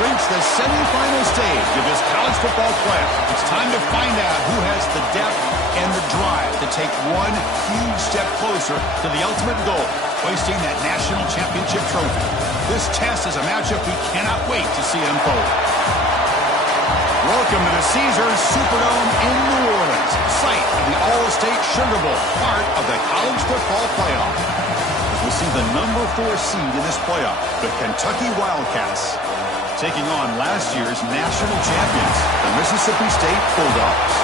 reached the semifinal stage of this college football playoff. It's time to find out who has the depth and the drive to take one huge step closer to the ultimate goal, hoisting that national championship trophy. This test is a matchup we cannot wait to see unfold. Welcome to the Caesars Superdome in New Orleans, site of the All-State Sugar Bowl, part of the college football playoff. We'll see the number 4 seed in this playoff, the Kentucky Wildcats, taking on last year's national champions, the Mississippi State Bulldogs.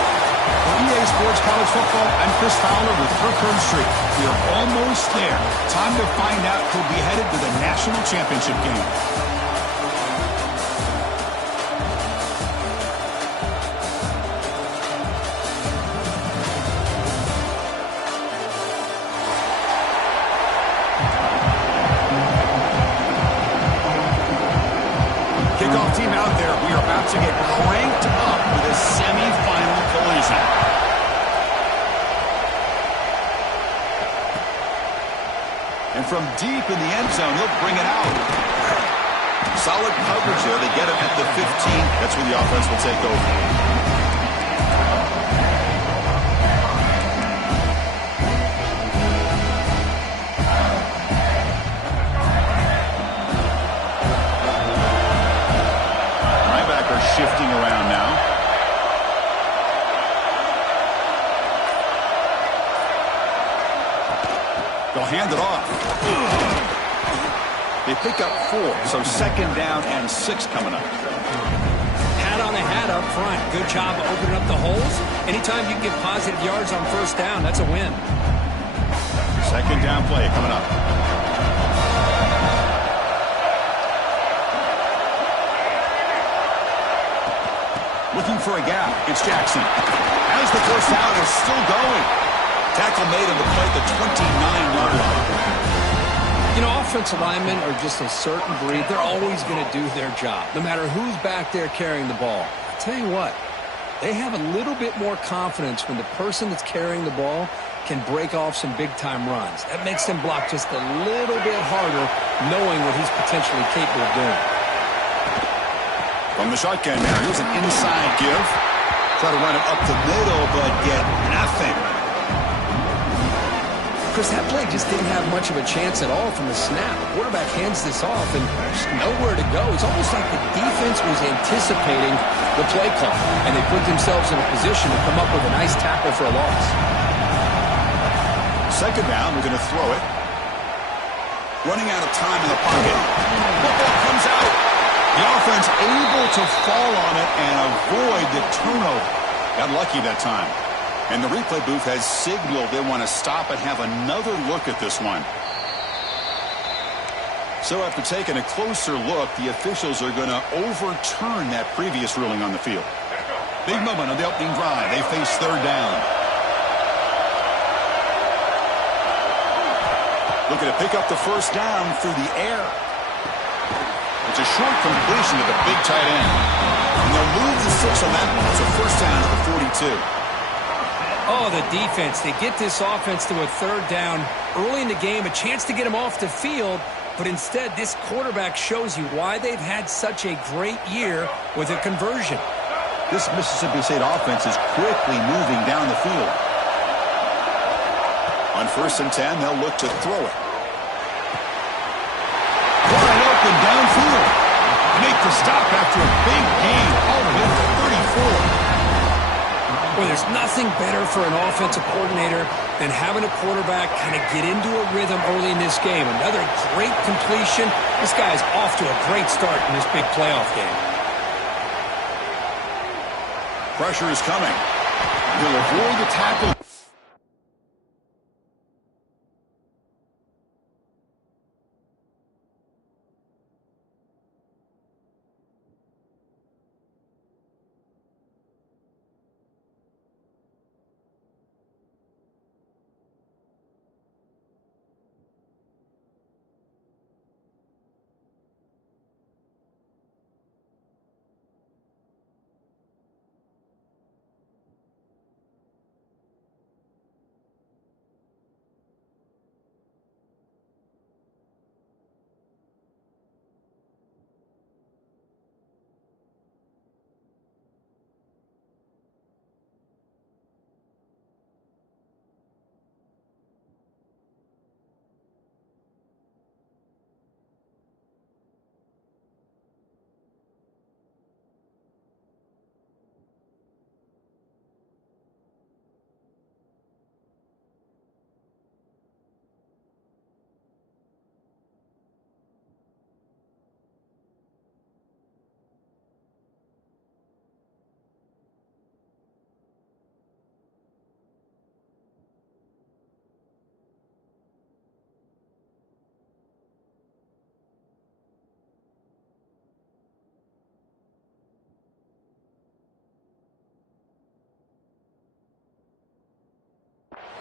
For EA Sports College Football, I'm Chris Fowler with Kirk Herbstreit. We are almost there. Time to find out who'll be headed to the national championship game. Kickoff team out there. We are about to get cranked up with a semifinal collision. And from deep in the end zone, he'll bring it out. Solid coverage there. They get him at the 15. That's where the offense will take over. Shifting around now. They'll hand it off. They pick up 4, so second down and 6 coming up. Hat on a hat up front. Good job opening up the holes. Anytime you can get positive yards on first down, that's a win. Second down play coming up. Looking for a gap. It's Jackson. As the first down is still going. Tackle made on the play at the 29-yard line. You know, offensive linemen are just a certain breed. They're always going to do their job, no matter who's back there carrying the ball. I'll tell you what, they have a little bit more confidence when the person that's carrying the ball can break off some big-time runs. That makes them block just a little bit harder, knowing what he's potentially capable of doing. From the shotgun now, here's an inside give. Try to run it up the middle, but get nothing. Chris, that play just didn't have much of a chance at all from the snap. The quarterback hands this off, and there's nowhere to go. It's almost like the defense was anticipating the play call, and they put themselves in a position to come up with a nice tackle for a loss. Second down, we're going to throw it. Running out of time in the pocket. Football comes out. The offense able to fall on it and avoid the turnover. Got lucky that time. And the replay booth has signaled they want to stop and have another look at this one. So after taking a closer look, the officials are going to overturn that previous ruling on the field. Big moment on the opening drive. They face third down. Looking to pick up the first down through the air. It's a short completion to the big tight end. And they'll move the 6 on that one. It's a first down at the 42. Oh, the defense. They get this offense to a third down early in the game, a chance to get them off the field, but instead this quarterback shows you why they've had such a great year with a conversion. This Mississippi State offense is quickly moving down the field. On first and 10, they'll look to throw it. Wide open downfield. Make the stop after a big gain all the way to the 34. Well, there's nothing better for an offensive coordinator than having a quarterback kind of get into a rhythm early in this game. Another great completion. This guy's off to a great start in this big playoff game. Pressure is coming. He'll avoid the tackle.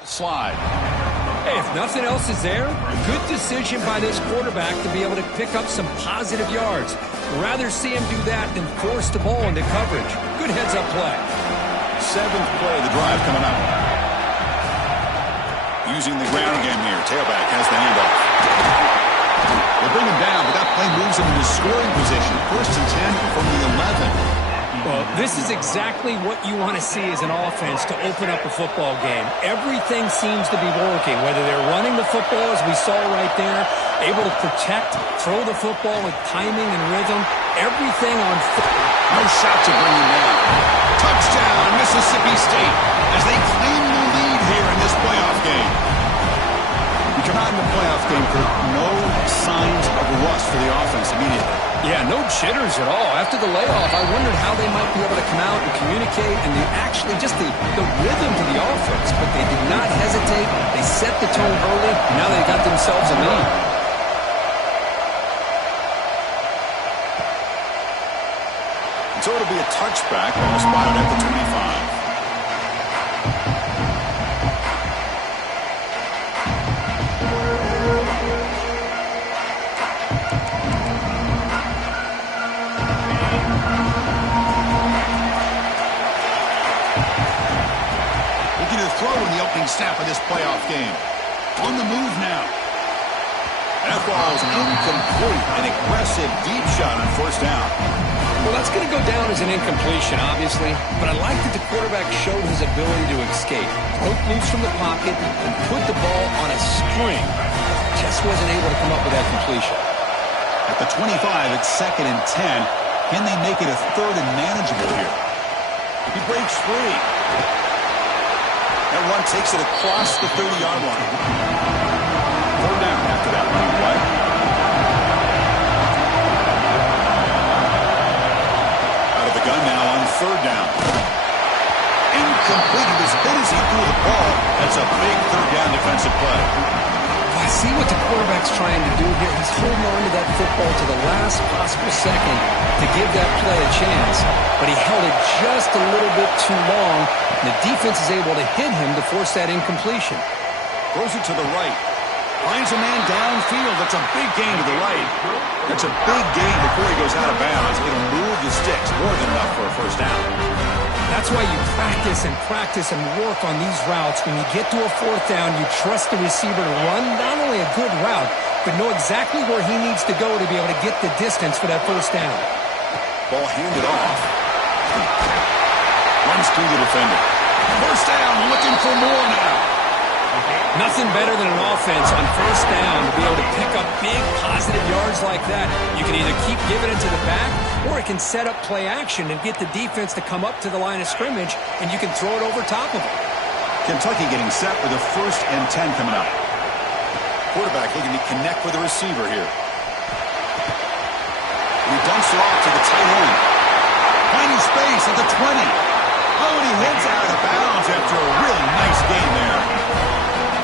slide. Hey, if nothing else is there, a good decision by this quarterback to be able to pick up some positive yards. Rather see him do that than force the ball into coverage. Good heads-up play. 7th play of the drive coming up. Using the ground game here. Tailback has the handoff. They bring him down, but that play moves him into scoring position. 1st and 10 from the 11. Well, this is exactly what you want to see as an offense to open up a football game. Everything seems to be working, whether they're running the football, as we saw right there, able to protect, throw the football with timing and rhythm, everything on football. No shot to bring him down. Touchdown, Mississippi State, as they claim the lead here in this playoff game. We come out in the playoff game for no signs of rust for the offense immediately. Yeah, no jitters at all. After the layoff, I wondered how they might be able to come out and communicate and just the rhythm to the offense. But they did not hesitate. They set the tone early, and now they got themselves a lead. So it'll be a touchback, ball spotted at the 25. Throw in the opening snap of this playoff game. On the move now. That ball's incomplete. An aggressive deep shot on 1st down. Well, that's going to go down as an incompletion, obviously. But I like that the quarterback showed his ability to escape. Broke loose from the pocket and put the ball on a string. Just wasn't able to come up with that completion. At the 25, it's 2nd and 10. Can they make it a 3rd and manageable here? He breaks free. That run takes it across the 30-yard line. 4th down after that running play. Out of the gun now on 3rd down. Incomplete. He was hit as he threw the ball. That's a big 3rd down defensive play. I see what the quarterback's trying to do here. He's holding on to that football to the last possible second to give that play a chance. But he held it just a little bit too long, and the defense is able to hit him to force that incompletion. Throws it to the right. Finds a man downfield. That's a big gain to the right. That's a big gain before he goes out of bounds. It'll move the sticks more than enough for a 1st down. That's why you practice and work on these routes. When you get to a 4th down, you trust the receiver to run not only a good route, but know exactly where he needs to go to be able to get the distance for that 1st down. Ball handed off. Runs through the defender. 1st down, looking for more now. Nothing better than an offense on 1st down to be able to pick up big positive yards like that. You can either keep giving it to the back, or it can set up play action and get the defense to come up to the line of scrimmage, and you can throw it over top of them. Kentucky getting set with a 1st and 10 coming up. Quarterback looking to connect with the receiver here. He dumps it off to the tight end. Finding space at the 20. Oh, and he heads out of bounds after a really nice game there.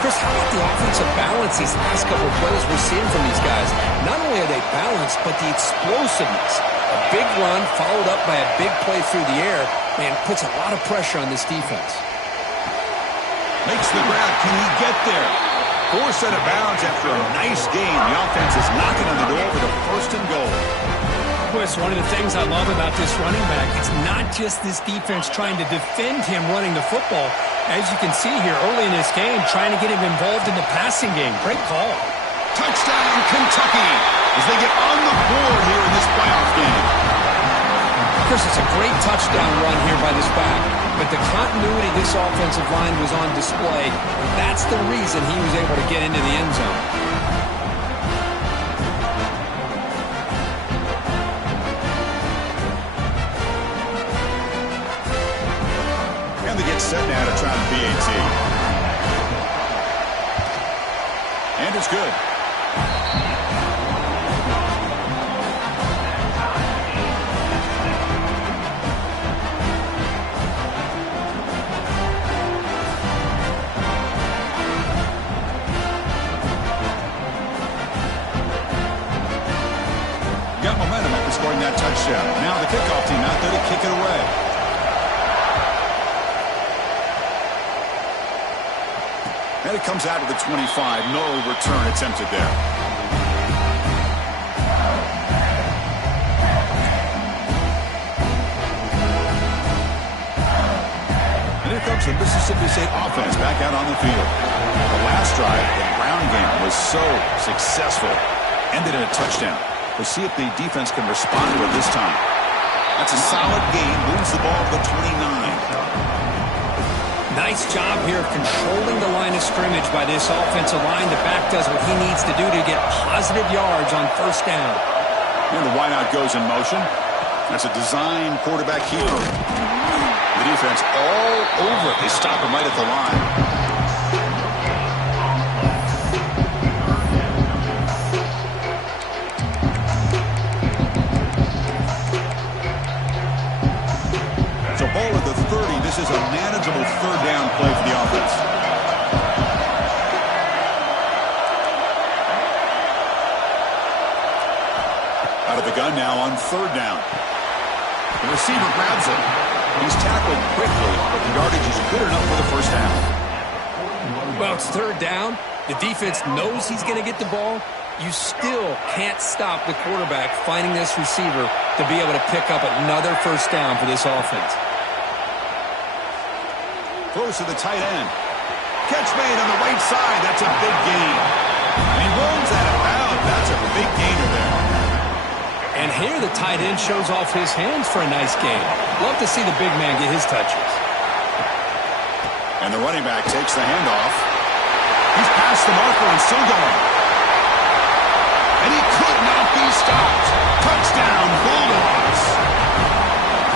Chris, how about the offensive balance these last couple of plays we're seeing from these guys? Not only are they balanced, but the explosiveness. A big run followed up by a big play through the air, man, puts a lot of pressure on this defense. Makes the grab. Can he get there? Forced out of bounds after a nice game. The offense is knocking on the door for the 1st and goal. Chris, one of the things I love about this running back, it's not just this defense trying to defend him running the football. As you can see here early in this game, trying to get him involved in the passing game. Great call. Touchdown, Kentucky, as they get on the board here in this playoff game. Chris, it's a great touchdown run here by this back, but the continuity of this offensive line was on display, and that's the reason he was able to get into the end zone. And they get set now to try the PAT. And it's good. Got momentum after scoring that touchdown. Now the kickoff team out there to kick it away. And it comes out of the 25. No return attempted there. And here comes the Mississippi State offense back out on the field. The last drive, the ground game, was so successful. Ended in a touchdown. We'll see if the defense can respond to it this time. That's a solid gain. Moves the ball to the 29. Nice job here of controlling the line of scrimmage by this offensive line. The back does what he needs to do to get positive yards on first down. And the wideout goes in motion. That's a design quarterback keeper. The defense all over it. They stop him right at the line. So ball at the 30. This is a manageable third down play for the offense. Out of the gun now on third down. The receiver grabs it. He's tackled quickly, but the yardage is good enough for the first down. Well, it's third down. The defense knows he's going to get the ball. You still can't stop the quarterback finding this receiver to be able to pick up another first down for this offense. Throws to the tight end. Catch made on the right side. That's a big gain. And he rolls out of bounds. That's a big gainer there. And here the tight end shows off his hands for a nice gain. Love to see the big man get his touches. And the running back takes the handoff. He's past the marker and still going. And he could not be stopped. Touchdown, Bulldogs.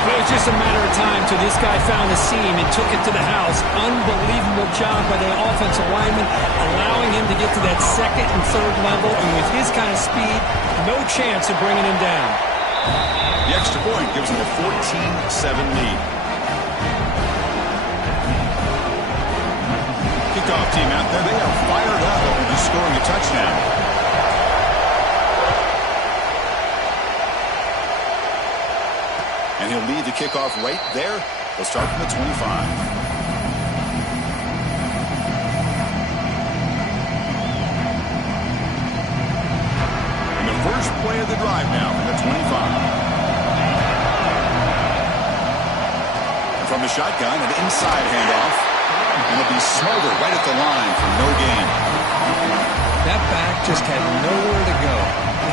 Well, it was just a matter of time till this guy found the seam and took it to the house. Unbelievable job by the offensive lineman, allowing him to get to that second and third level. And with his kind of speed, no chance of bringing him down. The extra point gives them a 14-7 lead. Kickoff team out there. They are fired up after just scoring a touchdown. And he'll lead the kickoff right there. They'll start from the 25. And the first play of the drive now from the 25. And from the shotgun, an inside handoff. And it'll be smothered right at the line for no gain. That back just had nowhere to go.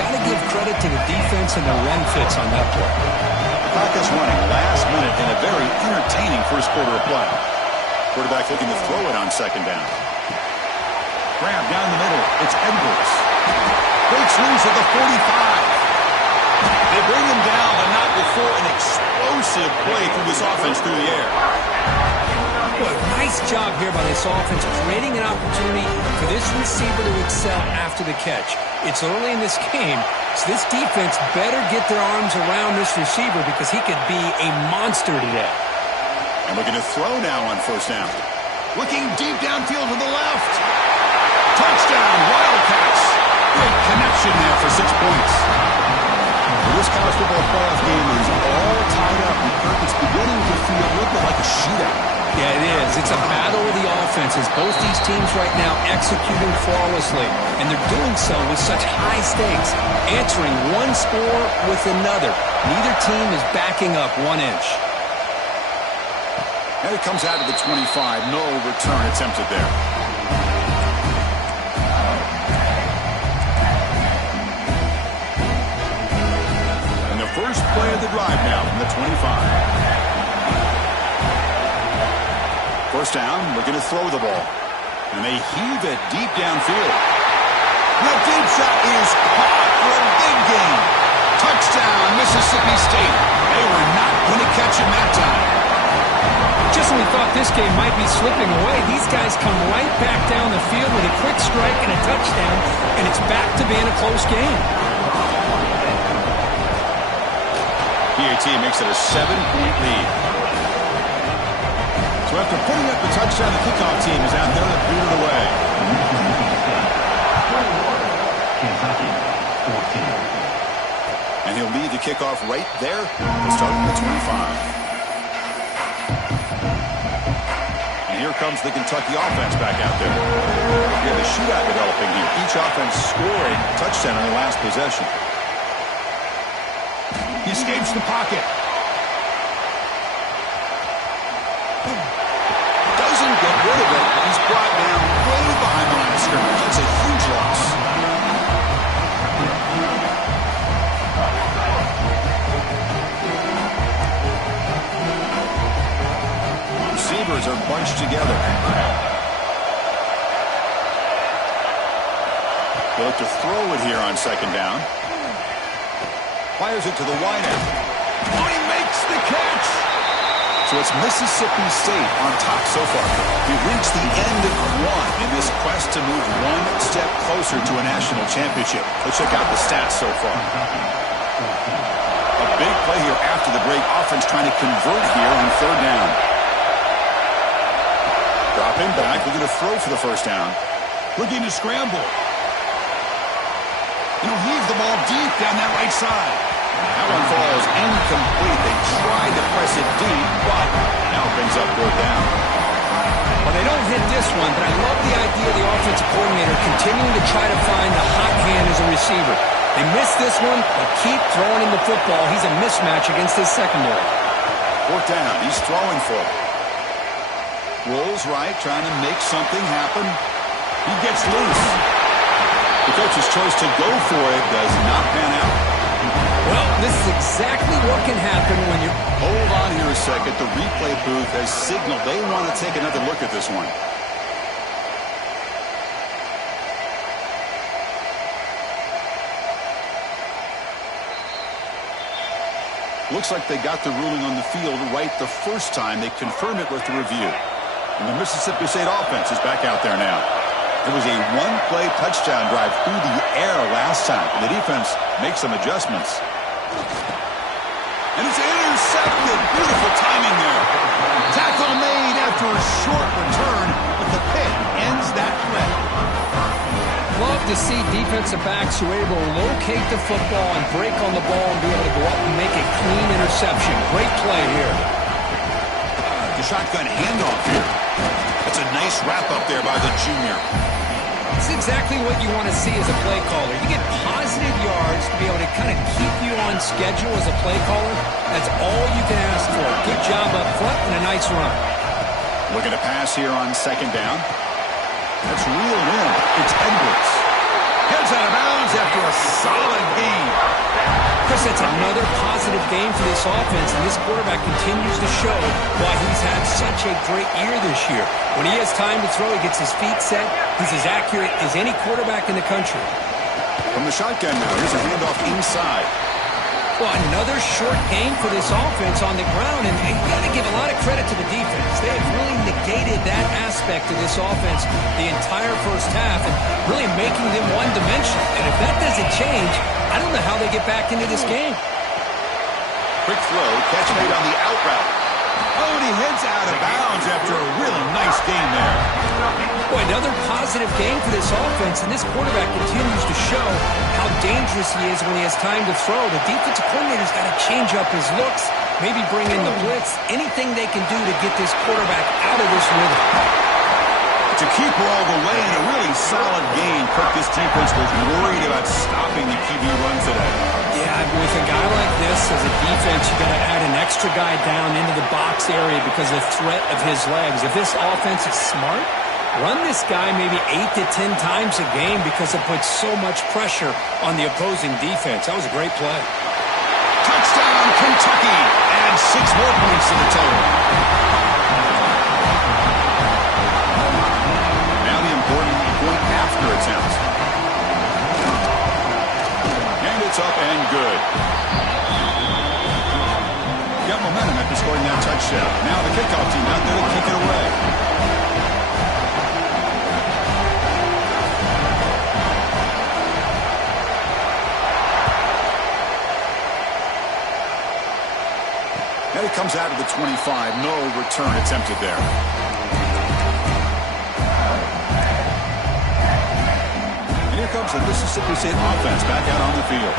Got to give credit to the defense and the run fits on that play. Clock is running last minute in a very entertaining first quarter of play. Quarterback looking to throw it on second down. Grab down the middle. It's Edwards. Breaks loose at the 45. They bring him down, but not before an explosive play through this offense through the air. Well, nice job here by this offense, creating an opportunity for this receiver to excel after the catch. It's early in this game, so this defense better get their arms around this receiver because he could be a monster today. And looking to throw now on first down. Looking deep downfield to the left. Touchdown, Wildcats. Great connection there for 6 points. Well, this college football playoff game is all tied up. It's beginning to feel a little bit like a shootout. Yeah, it is. It's a battle of the offenses. Both these teams right now executing flawlessly, and they're doing so with such high stakes, answering one score with another. Neither team is backing up 1 inch. And it comes out of the 25. No return attempted there. And the first play of the drive now from the 25. First down, looking to throw the ball. And they heave it deep downfield. The deep shot is caught for a big gain. Touchdown, Mississippi State. They were not going to catch him that time. Just when we thought this game might be slipping away, these guys come right back down the field with a quick strike and a touchdown, and it's back to being a close game. PAT makes it a 7-point lead. So after putting up the touchdown, the kickoff team is out there to boot it away. Kentucky, 14. And he'll lead the kickoff right there. We'll start from the 25. And here comes the Kentucky offense back out there. We have a shootout developing here. Each offense scoring a touchdown in the last possession. He escapes the pocket. Doesn't get rid of it. He's brought down way behind the line of scrimmage. That's a huge loss. Receivers are bunched together. They look to throw it here on second down. Fires it to the wide end. Oh, he makes the catch! So it's Mississippi State on top so far. We've reached the end of one in this quest to move one step closer to a national championship. Let's check out the stats so far. A big play here after the break. Offense trying to convert here on third down. Dropping back, looking to throw for the first down. Looking to scramble. And he'll heave the ball deep down that right side. That one falls incomplete. They tried to press it deep, but now it brings up fourth down. Well, they don't hit this one, but I love the idea of the offensive coordinator continuing to try to find the hot hand as a receiver. They miss this one, but keep throwing him the football. He's a mismatch against his secondary. Fourth down. He's throwing for it. Rolls right, trying to make something happen. He gets loose. The coach's choice to go for it does not pan out. Well, this is exactly what can happen when you... Hold on here a second. The replay booth has signaled they want to take another look at this one. Looks like they got the ruling on the field right the first time. They confirm it with the review. And the Mississippi State offense is back out there now. It was a one-play touchdown drive through the air last time. And the defense makes some adjustments. And it's intercepted. Beautiful timing there. Tackle made after a short return, but the pick ends that play. Love to see defensive backs who are able to locate the football and break on the ball and be able to go up and make a clean interception. Great play here. The shotgun handoff here. That's a nice wrap up there by the junior. It's exactly what you want to see as a play caller. You get positive yards to be able to kind of keep you on schedule as a play caller. That's all you can ask for. Good job up front and a nice run. Looking to pass here on second down. That's reeled in. It's Edwards. Heads out of bounds after a solid game. Chris, that's another positive game for this offense, and this quarterback continues to show why he's had such a great year this year. When he has time to throw, he gets his feet set. He's as accurate as any quarterback in the country. From the shotgun now, here's a handoff inside. Well, another short game for this offense on the ground, and you got to give a lot of credit to the defense. They have really negated that aspect of this offense the entire first half and really making them one-dimensional. And if that doesn't change, I don't know how they get back into this game. Quick throw, catch made on the out route. Oh, and he heads out of bounds after a really nice game there. Boy, another positive game for this offense, and this quarterback continues to show how dangerous he is when he has time to throw. The defensive coordinator's got to change up his looks, maybe bring in the blitz, anything they can do to get this quarterback out of this rhythm. To keep her all the way in a really solid game. Kirk, this defense was worried about stopping the QB run today. Yeah, with a guy like this as a defense, you got to add an extra guy down into the box area because of the threat of his legs. If this offense is smart, run this guy maybe 8 to 10 times a game because it puts so much pressure on the opposing defense. That was a great play. Touchdown, Kentucky. And 6 more points to the total. Now the important point after attempt. And it's up and good. Got momentum after scoring that touchdown. Now the kickoff team out there to kick it away. Now he comes out of the 25. No return attempted there. And here comes the Mississippi State offense back out on the field.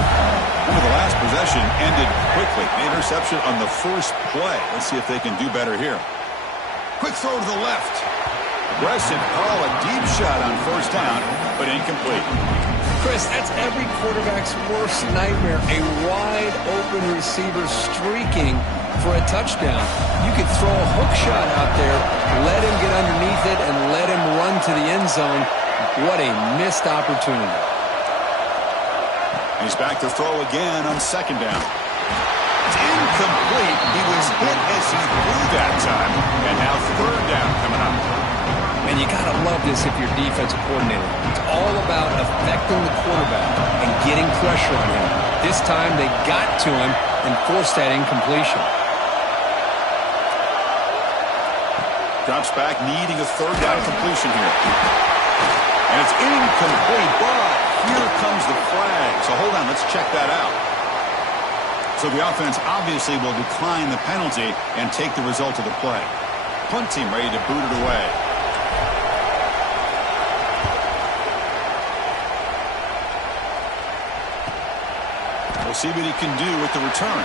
Remember, the last possession ended quickly. The interception on the first play. Let's see if they can do better here. Quick throw to the left. Aggressive call, a deep shot on first down, but incomplete. Chris, that's every quarterback's worst nightmare. A wide-open receiver streaking for a touchdown. You could throw a hook shot out there, let him get underneath it, and let him run to the end zone. What a missed opportunity. He's back to throw again on second down. It's incomplete. He was hit as he threw that time. And now third down coming up. And you got to love this if you're defensive coordinator. It's all about affecting the quarterback and getting pressure on him. This time they got to him and forced that incompletion. Drops back, needing a third down completion here. And it's incomplete, but here comes the flag. So hold on, let's check that out. So the offense obviously will decline the penalty and take the result of the play. Punt team ready to boot it away. We'll see what he can do with the return.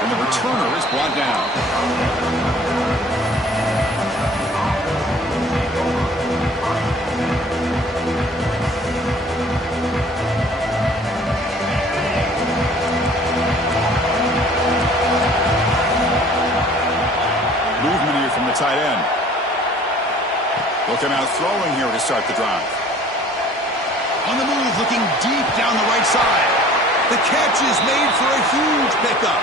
And the returner is brought down. Movement here from the tight end. They'll come out throwing here to start the drive. On the move, looking deep down the right side. The catch is made for a huge pickup.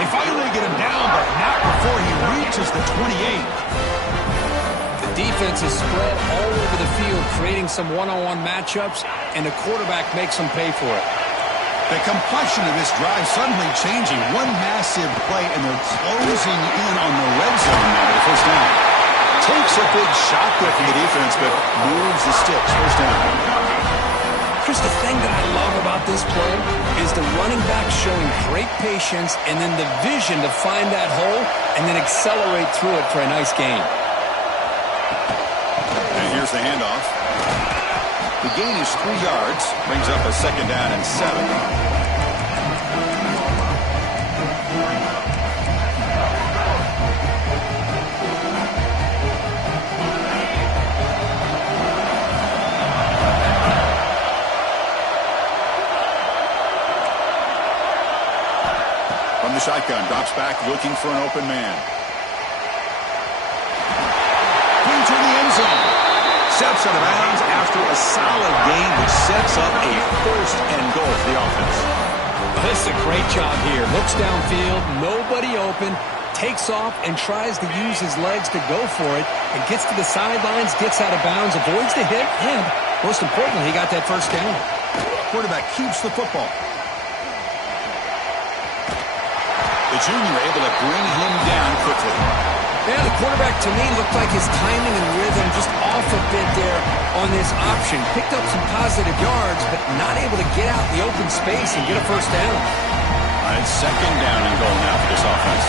They finally get him down, but not before he reaches the 28. The defense is spread all over the field, creating some one-on-one matchups, and the quarterback makes them pay for it. The complexion of this drive suddenly changing. One massive play, and they're closing in on the red zone now with the first down. Takes a big shot there from the defense, but moves the sticks. First down. Chris, the thing that I love about this play is the running back showing great patience and then the vision to find that hole and then accelerate through it for a nice gain. And here's the handoff. The gain is 3 yards, brings up a second down and 7. The shotgun drops back, looking for an open man. Into the end zone. Steps out of bounds after a solid gain, which sets up a first and goal for the offense. This is a great job here. Looks downfield, nobody open, takes off and tries to use his legs to go for it, and gets to the sidelines, gets out of bounds, avoids the hit, and most importantly, he got that first down. Quarterback keeps the football. The junior able to bring him down quickly. Yeah, the quarterback to me looked like his timing and rhythm just off a bit there on this option. Picked up some positive yards, but not able to get out in the open space and get a first down. It's second down and goal now for this offense.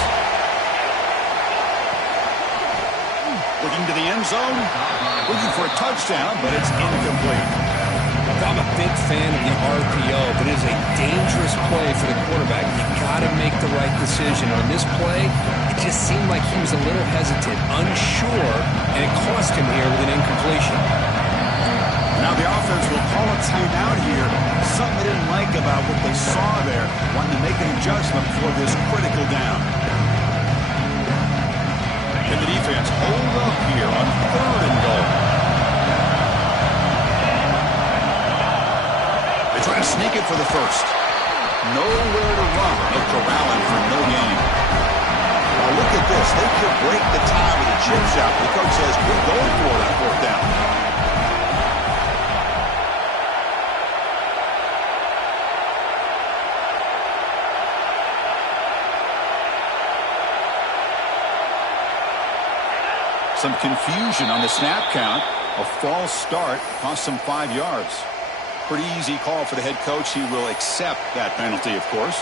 Looking to the end zone. Looking for a touchdown, but it's incomplete. I'm a big fan of the RPO, but it is a dangerous play for the quarterback. You've got to make the right decision. On this play, it just seemed like he was a little hesitant, unsure, and it cost him here with an incompletion. Now the offense will call a timeout here. Something they didn't like about what they saw there. Wanting to make an adjustment for this critical down. And the defense hold up here on third and goal. Trying to sneak it for the first. Nowhere to run, but corralling for no gain. Now look at this. They could break the tie with a chip shot. The coach says, we're going for it on fourth down. Some confusion on the snap count. A false start cost them 5 yards. Pretty easy call for the head coach. He will accept that penalty, of course.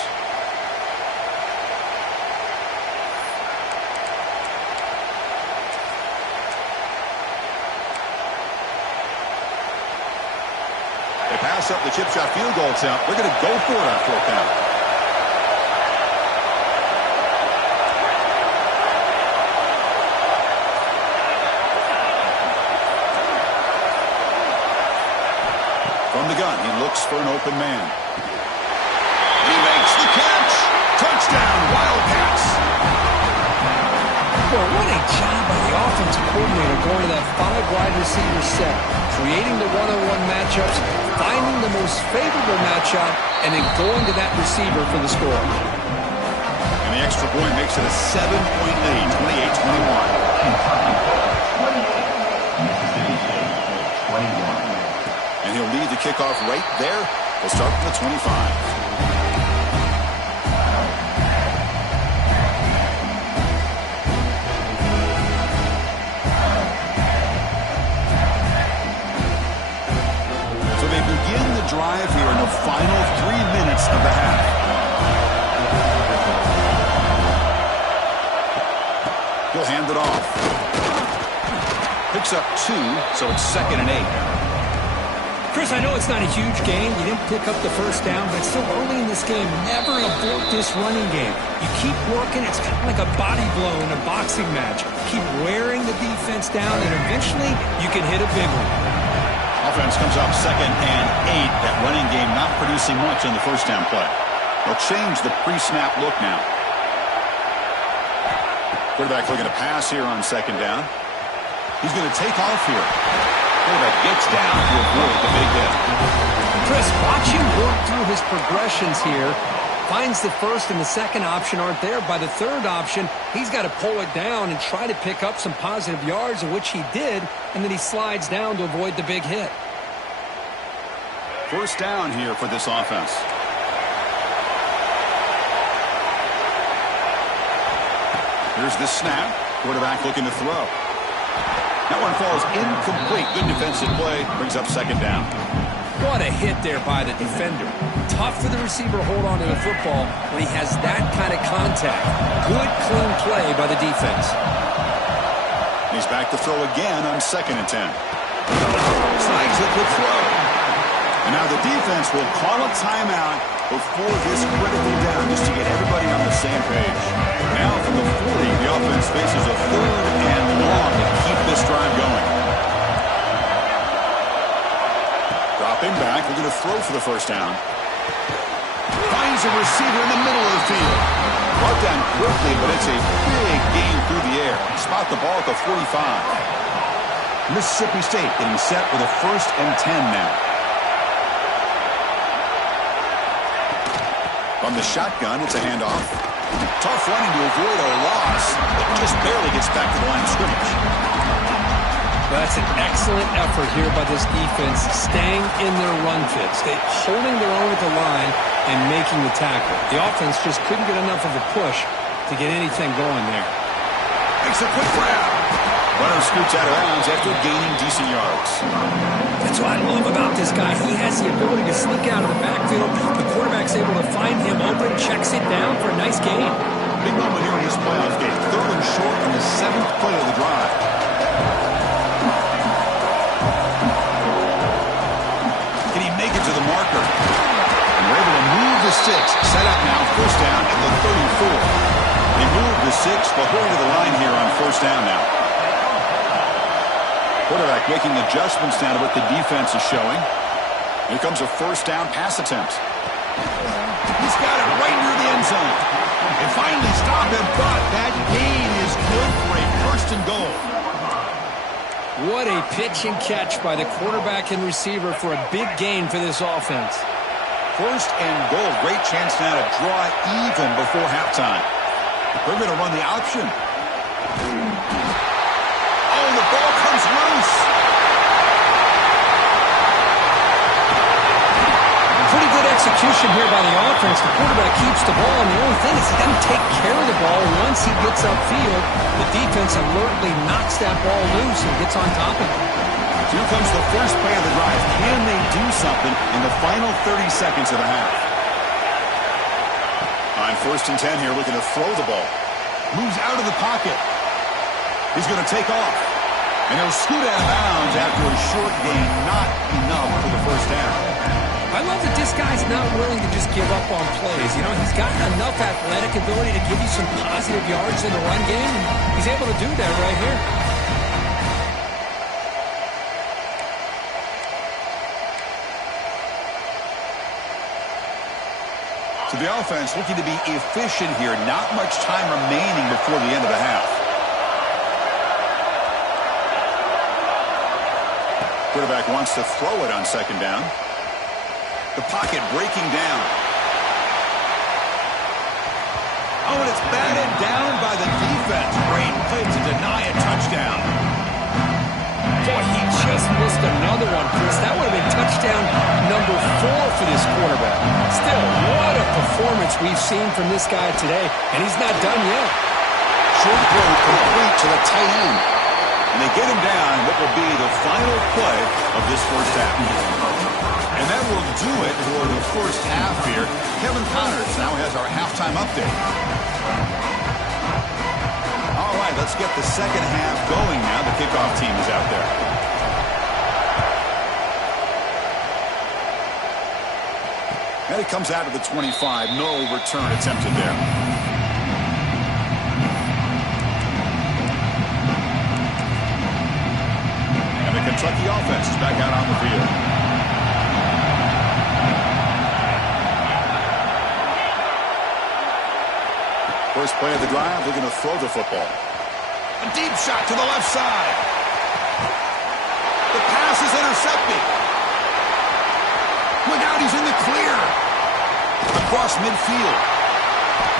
They pass up the chip shot field goal attempt. They're going to go for it on fourth down. looks for an open man. He makes the catch. Touchdown, Wildcats. Well, what a job by the offensive coordinator going to that 5 wide receiver set, creating the one-on-one matchups, finding the most favorable matchup, and then going to that receiver for the score. And the extra point makes it a 7-point lead, 28-21. Mississippi State, 21. And he'll lead the kickoff right there. We'll start from the 25. Drive here in the final 3 minutes of the half. He'll hand it off. Picks up 2, so it's 2nd and 8. Chris, I know it's not a huge game. You didn't pick up the first down, but it's still early in this game. Never abort this running game. You keep working. It's kind of like a body blow in a boxing match. Keep wearing the defense down, and eventually you can hit a big one. Offense comes up 2nd and 8. That running game not producing much on the first down play. They'll change the pre-snap look now. Quarterback looking to pass here on 2nd down. He's going to take off here. Quarterback gets down to avoid the big hit. Chris, watch him work through his progressions here. Finds the first and the second option aren't there. By the third option, he's got to pull it down and try to pick up some positive yards, of which he did, and then he slides down to avoid the big hit. First down here for this offense. Here's the snap. Quarterback looking to throw. That one falls incomplete. Good defensive play. Brings up 2nd down. What a hit there by the defender. Tough for the receiver to hold on to the football when he has that kind of contact. Good, clean play by the defense. He's back to throw again on 2nd and 10. Slides it to throw. And now the defense will call a timeout before this critical down just to get everybody on the same page. Now from the 40, the offense faces a 3rd and long to keep this drive going. Dropping back, we're going to throw for the first down. Finds a receiver in the middle of the field. Brought down quickly, but it's a big gain through the air. Spot the ball at the 45. Mississippi State getting set with a 1st and 10 now. From the shotgun, it's a handoff. Tough running to avoid a loss, but just barely gets back to the line of scrimmage. That's an excellent effort here by this defense, staying in their run fit, holding their own at the line and making the tackle. The offense just couldn't get enough of a push to get anything going there. Makes a quick grab. Runner scoots out of bounds after gaining decent yards. That's what I love about this guy. He has the ability to sneak out of the backfield. The quarterback's able to find him open, checks it down for a nice gain. Big moment here in this playoff game. 3rd and short on the 7th play of the drive. Can he make it to the marker? And we're able to move the 6. Set up now, 1st down at the 34. They move the 6, but hurry to the line here on 1st down now. Quarterback making adjustments now to what the defense is showing. Here comes a 1st down pass attempt. He's got it right near the end zone. And finally stop him, but that gain is good for a 1st and goal. What a pitch and catch by the quarterback and receiver for a big gain for this offense. 1st and goal. Great chance now to draw even before halftime. They're going to run the option. Oh, the ball comes loose. Pretty good execution here by the offense. The quarterback keeps the ball, and the only thing is he doesn't take care of the ball once he gets upfield. The defense alertly knocks that ball loose and gets on top of it. Here comes the first play of the drive. Can they do something in the final 30 seconds of the half? On 1st and 10 here, looking to throw the ball. Moves out of the pocket. He's going to take off. And he'll scoot out of bounds after a short gain. Not enough for the 1st down. I love that this guy's not willing to just give up on plays. You know, he's got enough athletic ability to give you some positive yards in the run game, and he's able to do that right here. So the offense looking to be efficient here. Not much time remaining before the end of the half. Quarterback wants to throw it on second down. The pocket breaking down. Oh, and it's batted down by the defense. Great play to deny a touchdown. Boy, he just missed another one, Chris. That would have been touchdown number 4 for this quarterback. Still, what a performance we've seen from this guy today, and he's not done yet. Short throw complete to the tight end. And they get him down what will be the final play of this first half. And that will do it for the first half here. Kevin Connors now has our halftime update. All right, let's get the second half going now. The kickoff team is out there. And it comes out of the 25. No return attempted there. And the Kentucky offense is back out on the field. First play of the drive, they're going to throw the football. A deep shot to the left side. The pass is intercepted. Look out, he's in the clear. Across midfield.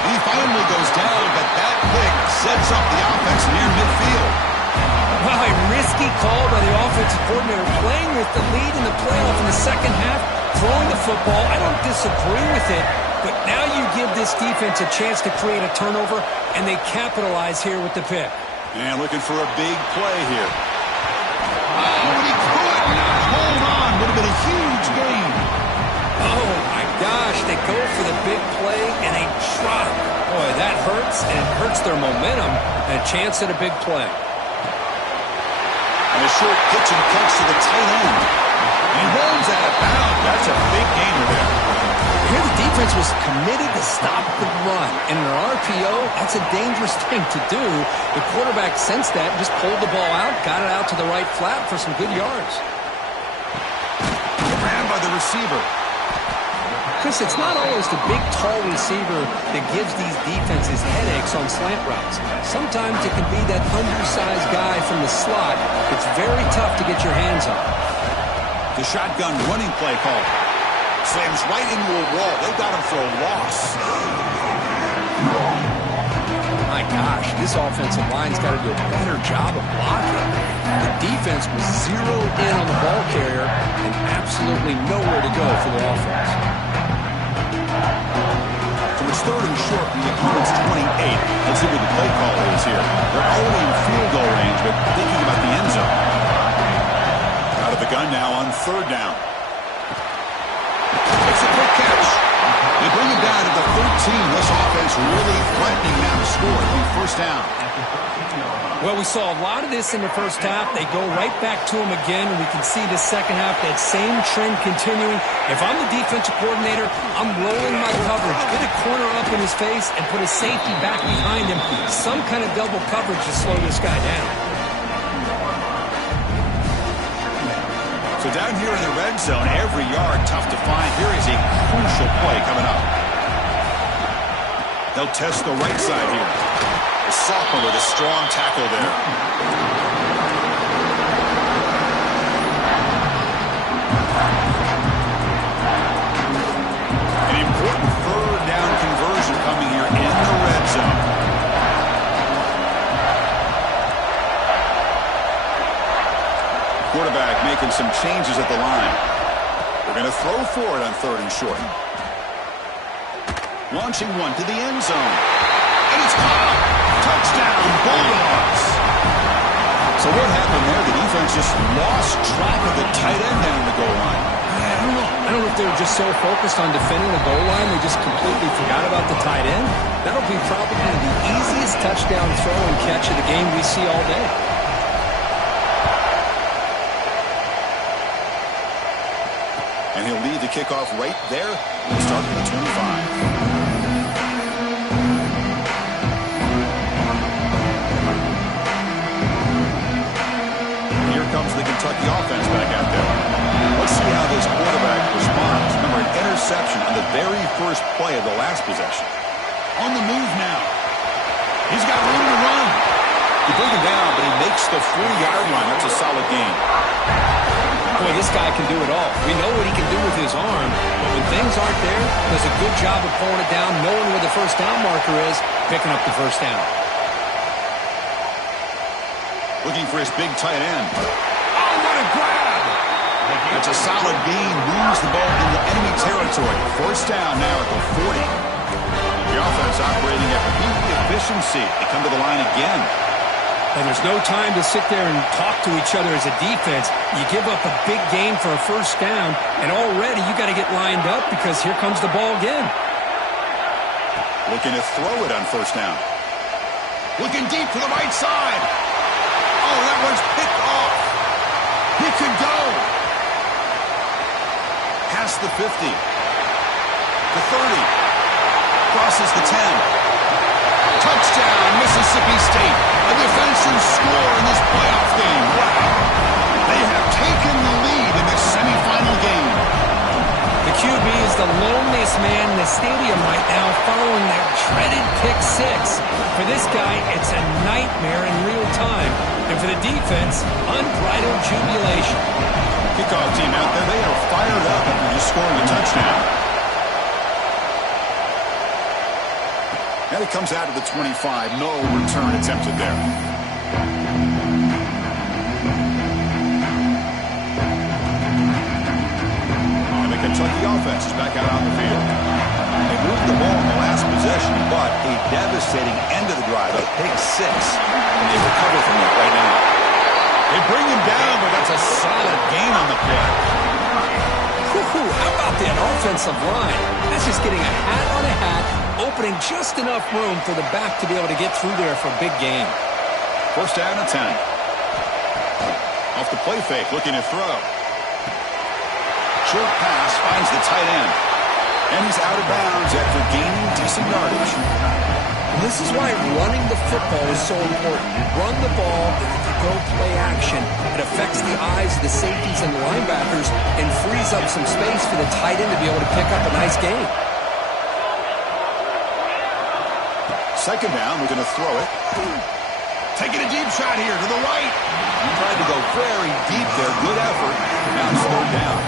He finally goes down, but that pick sets up the offense near midfield. Wow, a risky call by the offensive coordinator, playing with the lead in the playoff in the second half, throwing the football. I don't disagree with it, but now you give this defense a chance to create a turnover, and they capitalize here with the pick. And looking for a big play here. Oh, and he could not hold on. Would have been a huge gain. Oh, my gosh, they go for the big play, and they drop. Boy, that hurts, and it hurts their momentum, and a chance at a big play. And a short pitch and catch to the tight end. And he runs out of bounds. That's a big gainer there. Here the defense was committed to stop the run. And in an RPO, that's a dangerous thing to do. The quarterback sensed that, just pulled the ball out, got it out to the right flat for some good yards. Ran by the receiver. Chris, it's not always the big, tall receiver that gives these defenses headaches on slant routes. Sometimes it can be that undersized guy from the slot. It's very tough to get your hands on. The shotgun running play call. Slams right into a wall. They got him for a loss. My gosh, this offensive line's got to do a better job of blocking. The defense was zeroed in on the ball carrier and absolutely nowhere to go for the offense. So it's third and short from the opponent's 28. Let's see what the play call is here. They're already in field goal range, but thinking about the end zone. Out of the gun now on third down. It's a quick catch. They bring him down to the 13. This offense really threatening now to score on first down. Well, we saw a lot of this in the first half. They go right back to him again, and we can see the second half, that same trend continuing. If I'm the defensive coordinator, I'm rolling my coverage. Get a corner up in his face and put a safety back behind him. Some kind of double coverage to slow this guy down. So down here in the red zone, every yard tough to find. Here is a crucial play coming up. They'll test the right side here. The sophomore with a strong tackle there. An important third down conversion coming here in the red zone. Quarterback making some changes at the line. They're going to throw for it on third and short. Launching one to the end zone. And it's caught. Touchdown, Bulldogs. So what happened there? The defense just lost track of the tight end down the goal line. I don't know if they were just so focused on defending the goal line, they just completely forgot about the tight end. That'll be probably the easiest touchdown throw and catch of the game we see all day. And he'll lead the kickoff right there. Start at the 25. Comes the Kentucky offense back out there. Let's see how this quarterback responds. for an interception on the very first play of the last possession. On the move now. He's got room to run. You bring him down, but he makes the 40-yard line. That's a solid gain. Boy, this guy can do it all. We know what he can do with his arm, but when things aren't there, does a good job of pulling it down, knowing where the first down marker is, picking up the first down. Looking for his big tight end. Oh, what a grab! That's a solid gain. Moves the ball into enemy territory. First down now at the 40. The offense operating at peak efficiency. They come to the line again. And there's no time to sit there and talk to each other as a defense. You give up a big gain for a first down, and already you got to get lined up because here comes the ball again. Looking to throw it on first down. Looking deep to the right side. Oh, that one's picked off. He could go. Past the 50. The 30. Crosses the 10. Touchdown, Mississippi State. A defensive score in this playoff game. Wow. They have taken the lead in this semifinal game. The QB is the loneliest man in the stadium right now following that dreaded pick six. For this guy, it's a nightmare in real time. And for the defense, unbridled jubilation. Kickoff team out there, they are fired up after just scoring a touchdown. And it comes out of the 25. No return attempted there. And the Kentucky offense is back out on the field. They moved the ball in the last possession, but a devastating end of the drive, a pick six. And they recover from that right now. They bring him down, but that's a solid gain on the play. How about that offensive line? That's just getting a hat on a hat, opening just enough room for the back to be able to get through there for a big gain. First down and 10. Off the play fake, looking to throw. Short pass finds the tight end. And he's out of bounds after gaining decent yardage. This is why running the football is so important. You run the ball, and if you go play action, it affects the eyes of the safeties and the linebackers and frees up some space for the tight end to be able to pick up a nice gain. Second down, we're going to throw it. Taking a deep shot here to the right. He tried to go very deep there. Good effort. Now it's third down.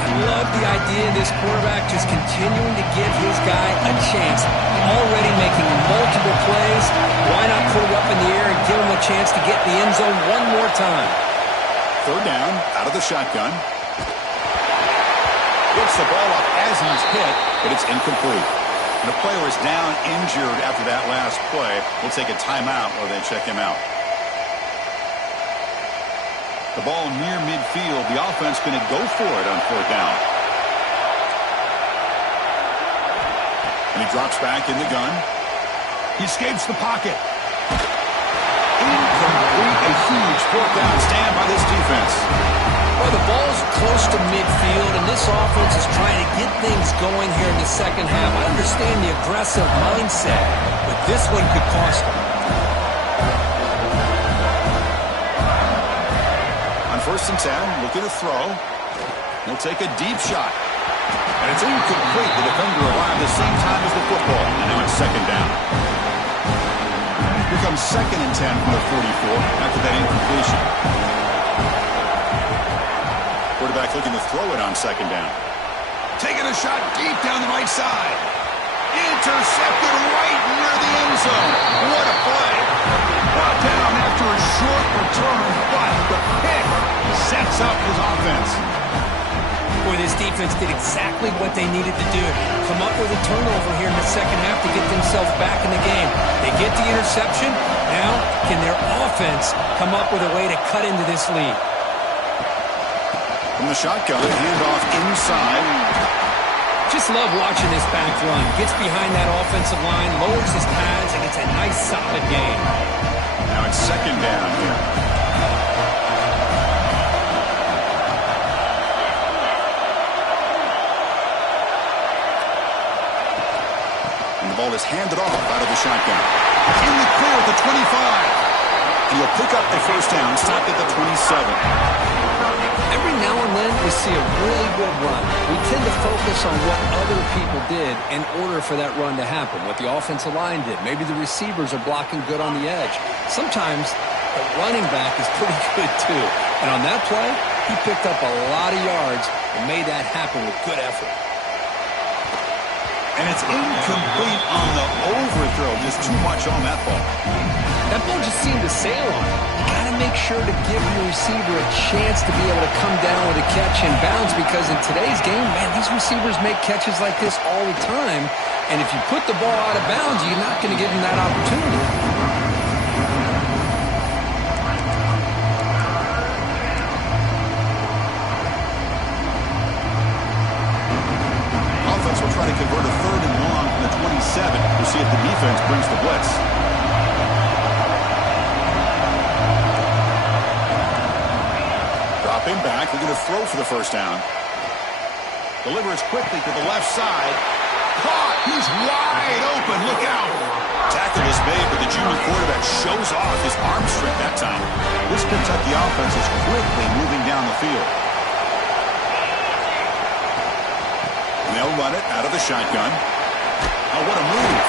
I love the idea of this quarterback just continuing to give his guy a chance. Already making multiple plays. Why not put it up in the air and give him a chance to get in the end zone one more time? Third down, out of the shotgun. Gets the ball up as he's hit, but it's incomplete. And the player is down injured after that last play. We'll take a timeout while they check him out. The ball near midfield. The offense going to go for it on fourth down. And he drops back in the gun. He escapes the pocket. Incomplete. A huge fourth down stand by this defense. Well, the ball's close to midfield, and this offense is trying to get things going here in the second half. I understand the aggressive mindset, but this one could cost them. First and 10, looking to throw. He'll take a deep shot. And it's incomplete. The defender arrived at the same time as the football. And now it's second down. Here comes second and 10 from the 44 after that incompletion. Quarterback looking to throw it on second down. Taking a shot deep down the right side. Intercepted right near the end zone. What a play. Brought down after a short return, but the pick sets up his offense. Boy, this defense did exactly what they needed to do. Come up with a turnover here in the second half to get themselves back in the game. They get the interception. Now, can their offense come up with a way to cut into this lead? From the shotgun, handoff inside. Just love watching this back run. Gets behind that offensive line, lowers his pads, and gets a nice solid gain. Now it's second down here. And the ball is handed off out of the shotgun. In the clear at the 25. And he'll pick up the first down, stopped at the 27. Every now and then we see a really good run. We tend to focus on what other people did in order for that run to happen, what the offensive line did. Maybe the receivers are blocking good on the edge. Sometimes the running back is pretty good too. And on that play, he picked up a lot of yards and made that happen with good effort. And it's incomplete on the overthrow. Just too much on that ball. That ball just seemed to sail on it. You got to make sure to give your receiver a chance to be able to come down with a catch and bounce, because in today's game, man, these receivers make catches like this all the time. And if you put the ball out of bounds, you're not going to give them that opportunity. Offense will try to convert a 3rd and long from the 27. We'll see if the defense brings the blitz. Dropping back, they're going to throw for the first down. Delivers quickly to the left side. Caught! He's wide open! Look out! Tackle is made, but the junior quarterback shows off his arm strength that time. This Kentucky offense is quickly moving down the field. And they'll run it out of the shotgun. Oh, what a move.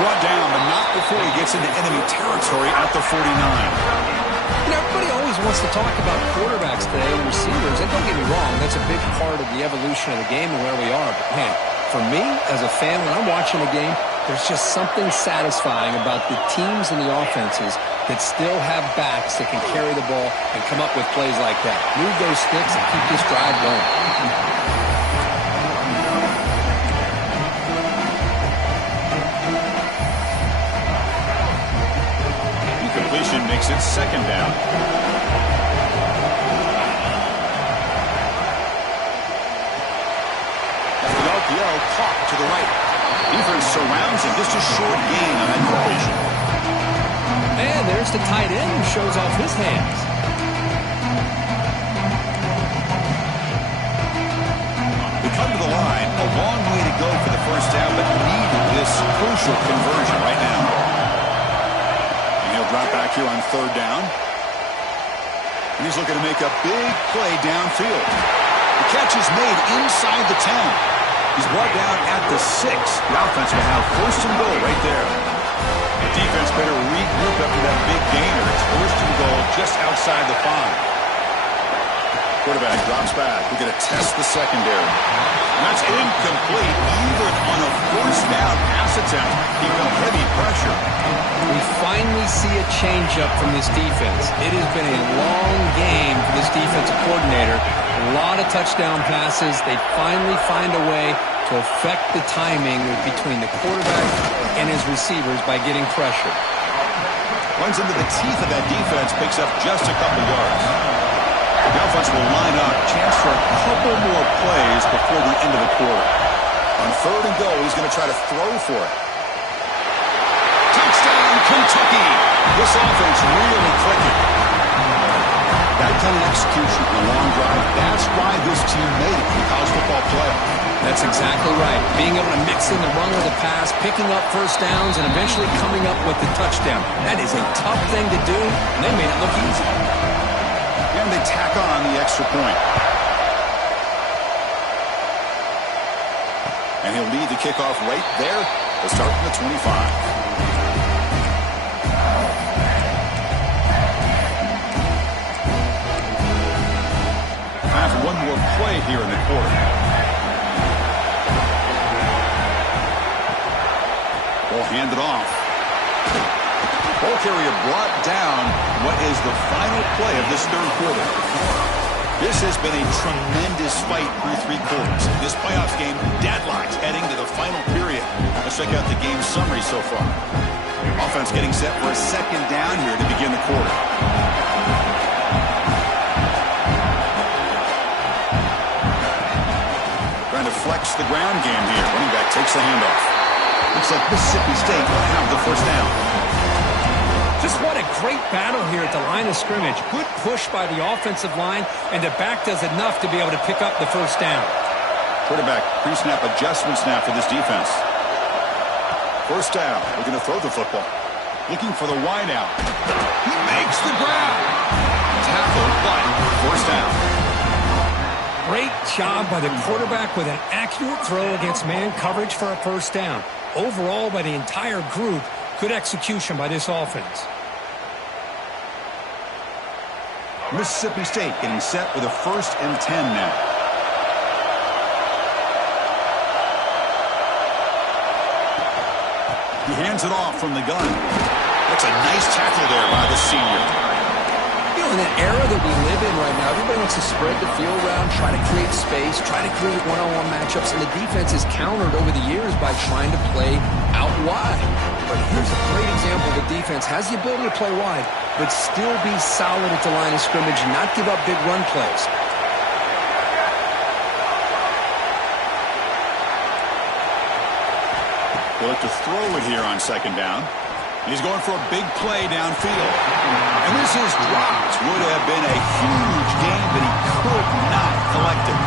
Brought down, but not before he gets into enemy territory at the 49. You know, everybody always wants to talk about quarterbacks today and receivers, and don't get me wrong, that's a big part of the evolution of the game and where we are. But, man, for me, as a fan, when I'm watching a game, there's just something satisfying about the teams and the offenses that still have backs that can carry the ball and come up with plays like that. Move those sticks and keep this drive going. Completion makes it 2nd down. The RPO caught to the right. Defense surrounds him. Just a short gain on that completion. And there's the tight end who shows off his hands. They come to the line. A long way to go for the first down, but need this crucial conversion right now. Drop back here on 3rd down. And he's looking to make a big play downfield. The catch is made inside the 10. He's brought down at the 6. The offense will have 1st and goal right there. The defense better regroup after that big gainer. It's 1st and goal just outside the 5. Quarterback drops back. We're going to test the secondary. And that's incomplete, even on a 1st down pass attempt. He felt heavy pressure. We finally see a change-up from this defense. It has been a long game for this defensive coordinator. A lot of touchdown passes. They finally find a way to affect the timing between the quarterback and his receivers by getting pressure. Runs into the teeth of that defense, picks up just a couple yards. The offense will line up. Chance for a couple more plays before the end of the quarter. On 3rd and goal, he's going to try to throw for it. Touchdown, Kentucky! This offense really clicking. That kind of execution in a long drive, that's why this team made it in the college football playoff. That's exactly right. Being able to mix in the run with the pass, picking up 1st downs, and eventually coming up with the touchdown. That is a tough thing to do, and they made it look easy. And they tack on the extra point. And he'll lead the kickoff right there. They'll start from the 25. One more play here in the quarter. Ball handed off. Ball carrier brought down. What is the final play of this 3rd quarter? This has been a tremendous fight through 3 quarters. This playoff game deadlocked heading to the final period. Let's check out the game summary so far. Offense getting set for a 2nd down here to begin the quarter. Trying to flex the ground game here. Running back takes the handoff. Looks like Mississippi State will have the 1st down. Just what a great battle here at the line of scrimmage. Good push by the offensive line, and the back does enough to be able to pick up the 1st down. Quarterback pre-snap adjustment snap for this defense. 1st down. We're going to throw the football. Looking for the wide out. He makes the grab. Tackle, but 1st down. Great job by the quarterback with an accurate throw against man coverage for a first down. Overall, by the entire group, good execution by this offense. Mississippi State getting set with a 1st and 10 now. He hands it off from the gun. That's a nice tackle there by the senior. You know, in an era that we live in right now, everybody wants to spread the field around, try to create space, try to create one-on-one matchups, and the defense is countered over the years by trying to play out wide. But here's a great example. The defense has the ability to play wide, but still be solid at the line of scrimmage and not give up big run plays. He'll have to throw it here on 2nd down. He's going for a big play downfield. And this is dropped. Would have been a huge gain, but he could not collect it.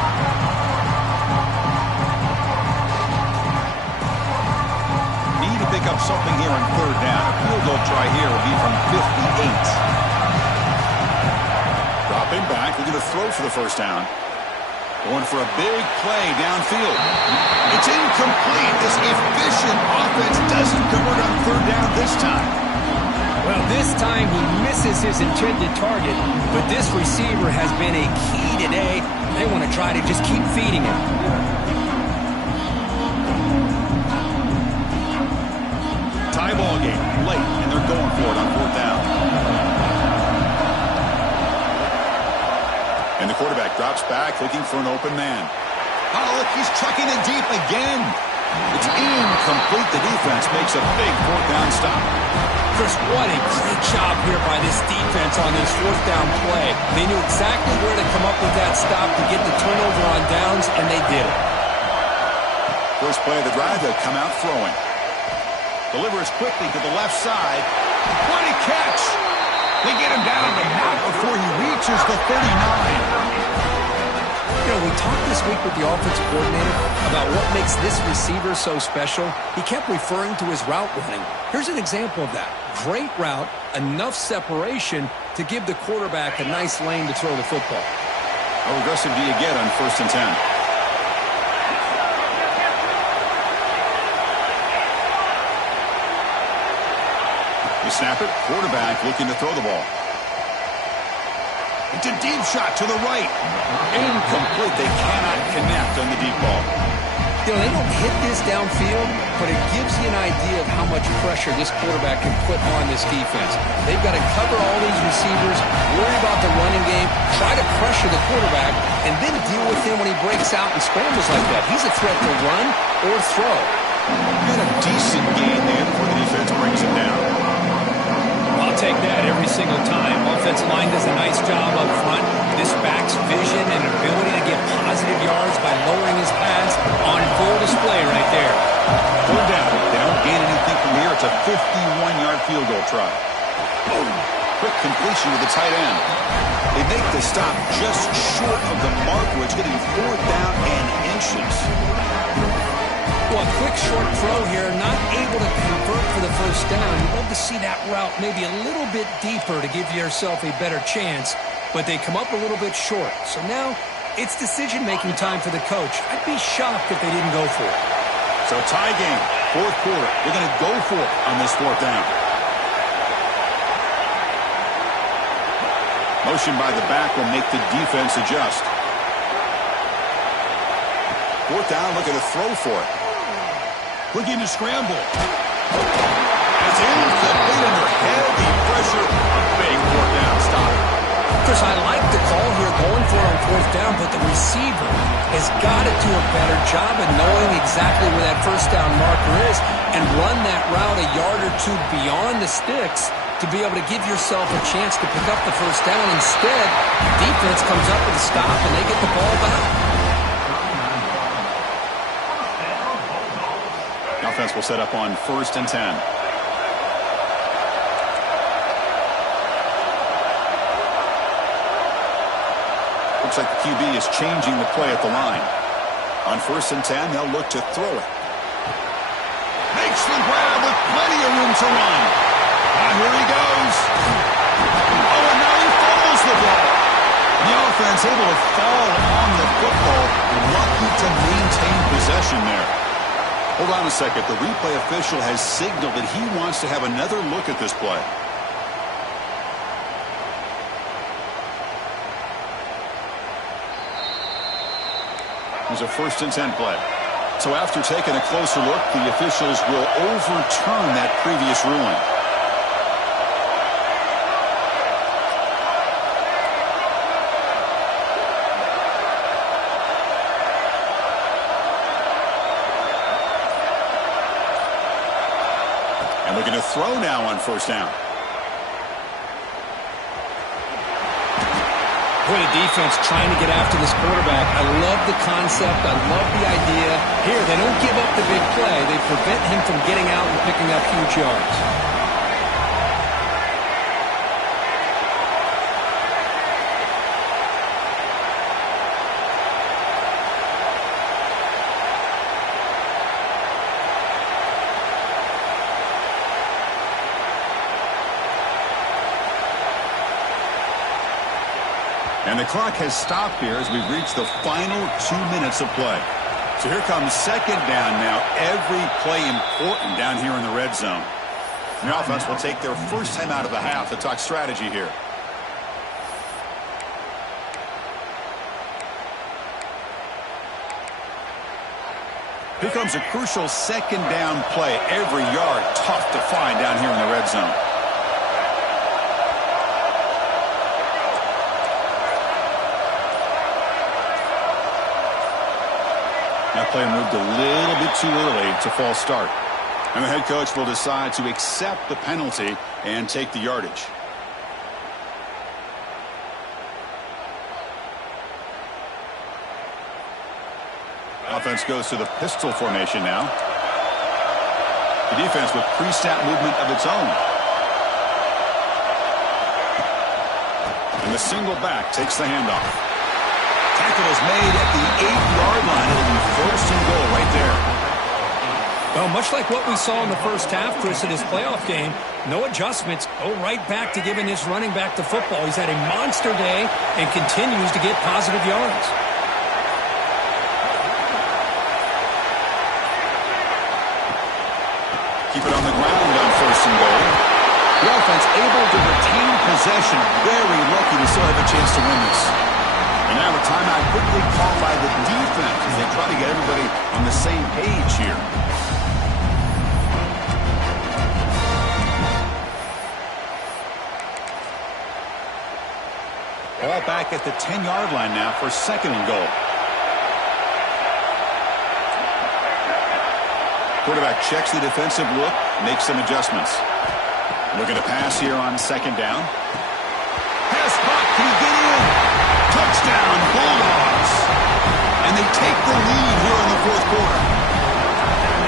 Need to pick up something here on 3rd down. A field goal try here will be from 58. Dropping back. Looking to throw for the 1st down. Going for a big play downfield. It's incomplete. This efficient offense doesn't convert on 3rd down this time. Well, this time he misses his intended target, but this receiver has been a key today. They want to try to just keep feeding him. Tie ball game late, and they're going for it on 4th down. And the quarterback drops back, looking for an open man. Oh, look, he's chucking it deep again. It's incomplete. The defense makes a big 4th down stop. Chris, what a great job here by this defense on this 4th down play. They knew exactly where to come up with that stop to get the turnover on downs, and they did it. First play of the drive, they'll come out throwing. Delivers quickly to the left side. What a catch! They get him down, but not before he reaches the 39. You know, we talked this week with the offensive coordinator about what makes this receiver so special. He kept referring to his route running. Here's an example of that. Great route, enough separation to give the quarterback a nice lane to throw the football. How aggressive do you get on 1st and 10? You snap it, quarterback looking to throw the ball. It's a deep shot to the right. Incomplete. They cannot connect on the deep ball. You know, they don't hit this downfield, but it gives you an idea of how much pressure this quarterback can put on this defense. They've got to cover all these receivers, worry about the running game, try to pressure the quarterback, and then deal with him when he breaks out and scrambles like that. He's a threat to run or throw. Got a decent gain there before the defense brings him down. I'll take that every single time. Offensive line does a nice job up front. This back's vision and ability to get positive yards by lowering his pads on full display right there. 3rd down. They don't gain anything from here. It's a 51-yard field goal try. Boom. Quick completion to the tight end. They make the stop just short of the mark, where it's getting 4th down and inches. Well, a quick short throw here, not able to convert for the 1st down. You'd love to see that route maybe a little bit deeper to give yourself a better chance, but they come up a little bit short. So now it's decision-making time for the coach. I'd be shocked if they didn't go for it. So tie game, 4th quarter. They're going to go for it on this 4th down. Motion by the back will make the defense adjust. 4th down, looking to throw for it. Looking to scramble. It's incomplete under heavy pressure. A big 4th down stop. Chris, I like the call here going for it on 4th down, but the receiver has got to do a better job of knowing exactly where that 1st down marker is and run that route a yard or two beyond the sticks to be able to give yourself a chance to pick up the 1st down. Instead, the defense comes up with a stop and they get the ball back. Offense will set up on 1st and 10. Looks like the QB is changing the play at the line. On 1st and 10, they'll look to throw it. Makes the grab with plenty of room to run. Here he goes. Oh, and now he fumbles the ball. The offense He's able to fall on the football. Lucky to maintain possession there. Hold on a second. The replay official has signaled that he wants to have another look at this play. There's a 1st and 10 play. So after taking a closer look, the officials will overturn that previous ruling. And looking to throw now on 1st down. Boy, the defense trying to get after this quarterback. I love the concept. I love the idea. Here, they don't give up the big play. They prevent him from getting out and picking up huge yards. And the clock has stopped here as we've reached the final 2 minutes of play. So here comes 2nd down now. Every play important down here in the red zone. And the offense will take their first time out of the half to talk strategy here. Here comes a crucial 2nd down play. Every yard tough to find down here in the red zone. That play moved a little bit too early to false start. And the head coach will decide to accept the penalty and take the yardage. Offense goes to the pistol formation now. The defense with pre-snap movement of its own. And the single back takes the handoff. Tackle is made at the 8-yard line. It'll be 1st and goal right there. Well, much like what we saw in the first half, Chris, in his playoff game, no adjustments. Go right back to giving his running back the football. He's had a monster day and continues to get positive yards. Keep it on the ground on 1st and goal. The offense able to retain possession. Very lucky to still have a chance to win this. And now a timeout quickly called by the defense as they try to get everybody on the same page here. Ball back at the 10-yard line now for 2nd and goal. Quarterback checks the defensive look, makes some adjustments. Looking to pass here on 2nd down. Pass caught. Can he get in? Touchdown, Bulldogs. And they take the lead here in the 4th quarter.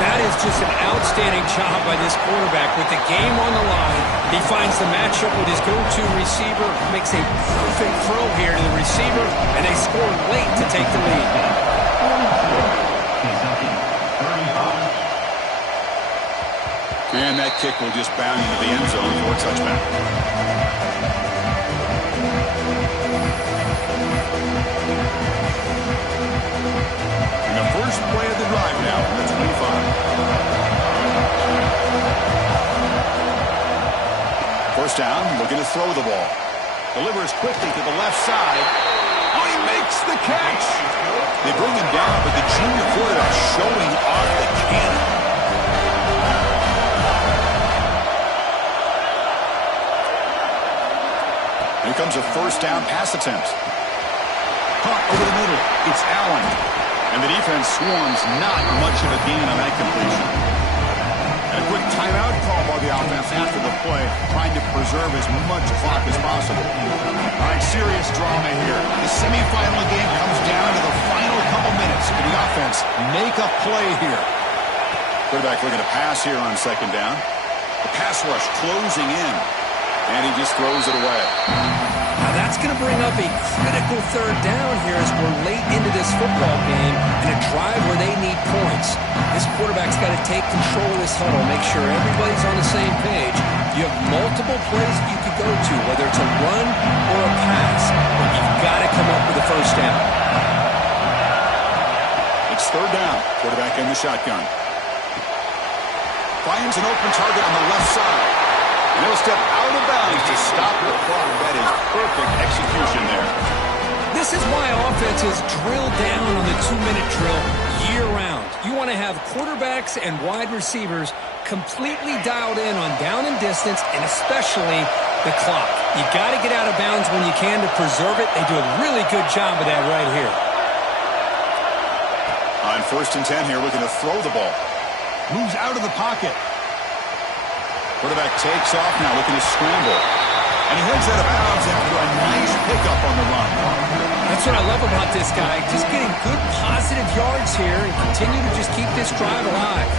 That is just an outstanding job by this quarterback. With the game on the line, he finds the matchup with his go-to receiver, makes a perfect throw here to the receiver, and they score late to take the lead. And that kick will just bound into the end zone for a touchback. And the first play of the drive now from the 25. 1st down, looking to throw the ball. Delivers quickly to the left side. Oh, he makes the catch. They bring him down, but the junior quarterback showing off the cannon. Here comes a 1st down pass attempt. Caught over the middle. It's Allen. And the defense swarms not much of a gain on that completion. And a quick timeout call by the offense after the play, trying to preserve as much clock as possible. All right, serious drama here. The semifinal game comes down to the final couple minutes. Can the offense make a play here? Quarterback looking to pass here on 2nd down. The pass rush closing in. And he just throws it away. Now that's going to bring up a critical 3rd down here as we're late into this football game in a drive where they need points. This quarterback's got to take control of this huddle, make sure everybody's on the same page. You have multiple plays that you could go to, whether it's a run or a pass. But you've got to come up with a first down. It's third down. Quarterback in the shotgun. Finds an open target on the left side. And he'll step out of bounds to stop the clock. That is perfect execution there. This is why offenses drill down on the 2-minute drill year-round. You want to have quarterbacks and wide receivers completely dialed in on down and distance, and especially the clock. You got to get out of bounds when you can to preserve it. They do a really good job of that right here. On 1st and 10 here, looking to throw the ball. Moves out of the pocket. Quarterback takes off now, looking to scramble. And he heads out of bounds after a nice pickup on the run. That's what I love about this guy. Just getting good positive yards here and continue to just keep this drive alive.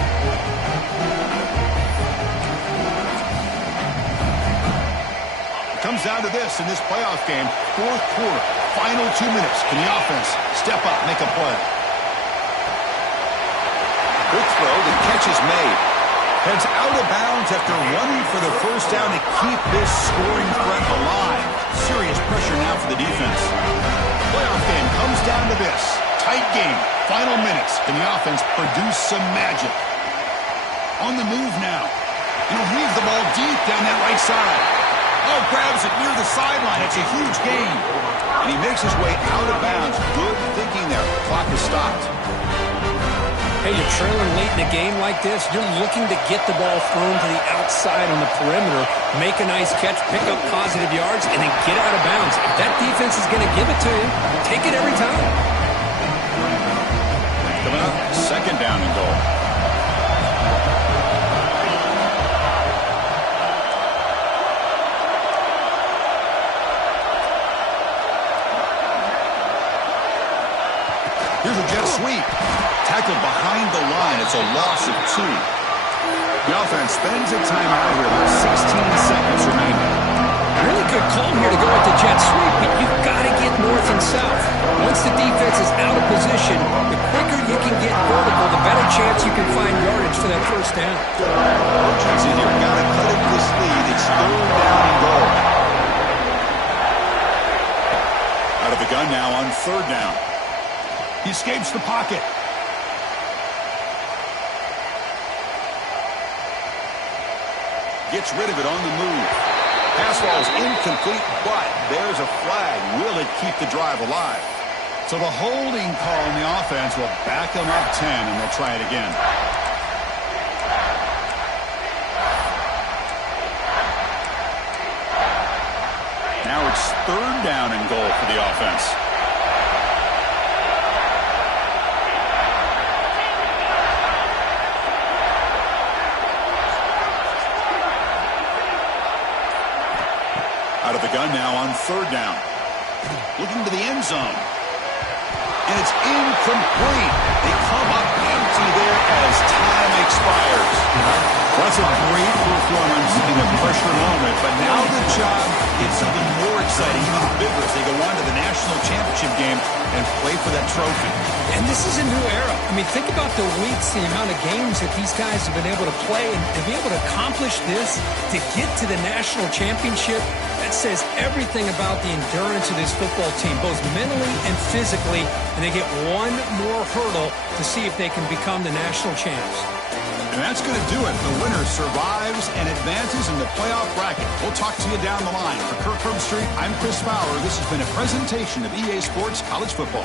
It comes down to this in this playoff game. 4th quarter, final 2 minutes. Can the offense step up, make a play? Good throw. The catch is made. Heads out of bounds after running for the first down to keep this scoring threat alive. Serious pressure now for the defense. Playoff game comes down to this. Tight game. Final minutes. Can the offense produce some magic? On the move now. He'll heave the ball deep down that right side. Oh, grabs it near the sideline. It's a huge gain. And he makes his way out of bounds. Good thinking there. Clock is stopped. Hey, you're trailing late in a game like this, you're looking to get the ball thrown to the outside on the perimeter, make a nice catch, pick up positive yards, and then get out of bounds. If that defense is going to give it to you, take it every time. Coming up, 2nd down and goal. Here's a jet sweep. Tackled behind the line. It's a loss of 2. The offense spends a timeout here with 16 seconds remaining. Really good call here to go with the jet sweep, but you've got to get north and south. Once the defense is out of position, the quicker you can get vertical, the better chance you can find yardage for that first down. Urgency here. Got to cut it this lead. It's 3rd down and goal. Out of the gun now on 3rd down. He escapes the pocket. Gets rid of it on the move. Pass ball is incomplete, but there's a flag. Will it keep the drive alive? So the holding call on the offense will back them up 10, and they'll try it again. Now it's 3rd down and goal for the offense. Out of the gun now on 3rd down. Looking to the end zone. And it's incomplete. They come up empty there as time expires. That's a great performance in a pressure moment, but now the job gets even more exciting, even bigger as they go on to the national championship game and play for that trophy. And this is a new era. I mean, think about the weeks, the amount of games that these guys have been able to play, and to be able to accomplish this, to get to the national championship, that says everything about the endurance of this football team, both mentally and physically, and they get one more hurdle to see if they can become the national champs. And that's going to do it. The winner survives and advances in the playoff bracket. We'll talk to you down the line. For Kirk Herbstreit, I'm Chris Fowler. This has been a presentation of EA Sports College Football.